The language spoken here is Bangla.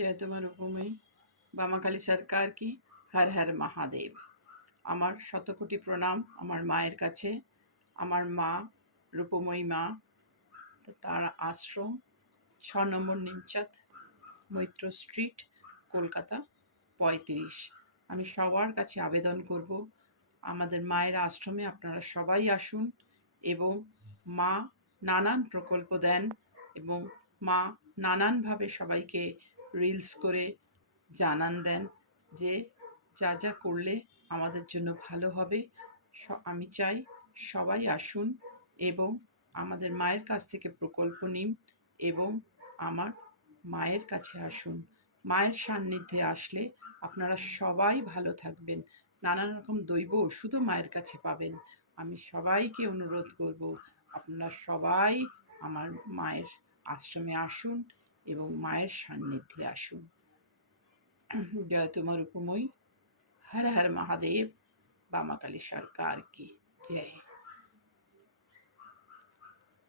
जय তোমার উপময়ী বামাকালী সরকার কি হর হর মহাদেব। আমার শতকোটি প্রণাম আমার মায়ের কাছে। আমার মা রূপময়ী মা, তার আশ্রম 6 নম্বর নিমচাঁদ, মৈত্র স্ট্রিট, কলকাতা 35। আমি সবার কাছে আবেদন করব, আমাদের মায়ের আশ্রমে আপনারা সবাই আসুন এবং মা নানান প্রকল্প দেন এবং মা নানানভাবে সবাইকে রিলস করে জানান দেন যে যা যা করলে আমাদের জন্য ভালো হবে। আমি চাই সবাই আসুন এবং আমাদের মায়ের কাছ থেকে প্রকল্প নিন এবং আমার মায়ের কাছে আসুন। মায়ের সান্নিধ্যে আসলে আপনারা সবাই ভালো থাকবেন। নানান রকম দৈব ওষুধও মায়ের কাছে পাবেন। আমি সবাইকে অনুরোধ করব, আপনারা সবাই আমার মায়ের আশ্রমে আসুন এবং মায়ের সান্নিধ্যে আসুন। জয় তোমার উপময়ী, হর হর মহাদেব, বামাকালী সরকার কি জয়।